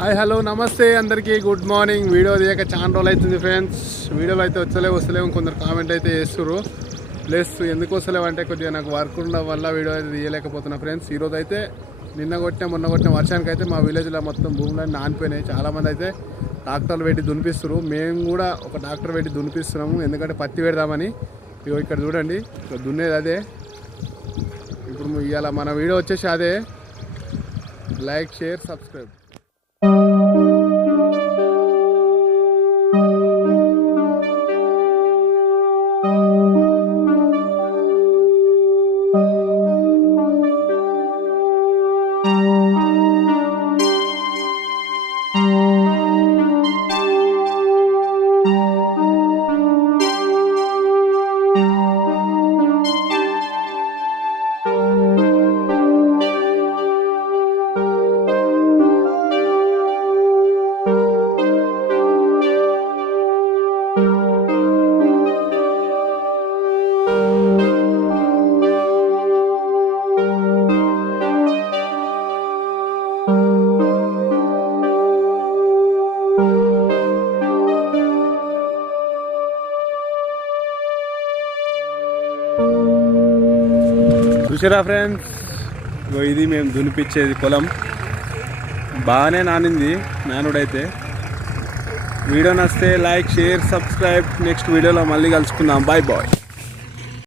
Hi hello నమస్తే అందరికీ. Good morning. Video తీయక చాలా రోజులు అవుతుంది ఫ్రెండ్స్. వీడియోలు అయితే వచ్చలేవు వస్తలేవు కొందరు కామెంట్ అయితే చేస్తున్నారు ప్లస్ ఎందుకు వస్తలేవు అంటే కొద్దిగా నాకు వర్క్ ఉండడం వల్ల వీడియో అయితే తీయలేకపోతున్నా ఫ్రెండ్స్. ఈరోజు అయితే నిన్న కొట్టిన మొన్న కొట్టిన వర్షానికి అయితే మా విలేజ్లో మొత్తం భూములన్నీ నానిపోయినాయి. చాలామంది అయితే డాక్టర్లు పెట్టి దునిపిస్తున్నారు మేము కూడా ఒక డాక్టర్ పెట్టి దునిపిస్తున్నాము. ఎందుకంటే పత్తి పెడదామని. ఇగో ఇక్కడ చూడండి. ఇక్కడ దున్నేది అదే. ఇప్పుడు ఇవాళ మన వీడియో వచ్చేసి అదే. Like share subscribe. Música చూసారా ఫ్రెండ్స్ ఇగో ఇది మేము దునిపించేది పొలం. బాగానే నానింది నానుడైతే. వీడియో నచ్చితే లైక్ షేర్ సబ్స్క్రైబ్. నెక్స్ట్ వీడియోలో మళ్ళీ కలుసుకుందాం. Bye bye.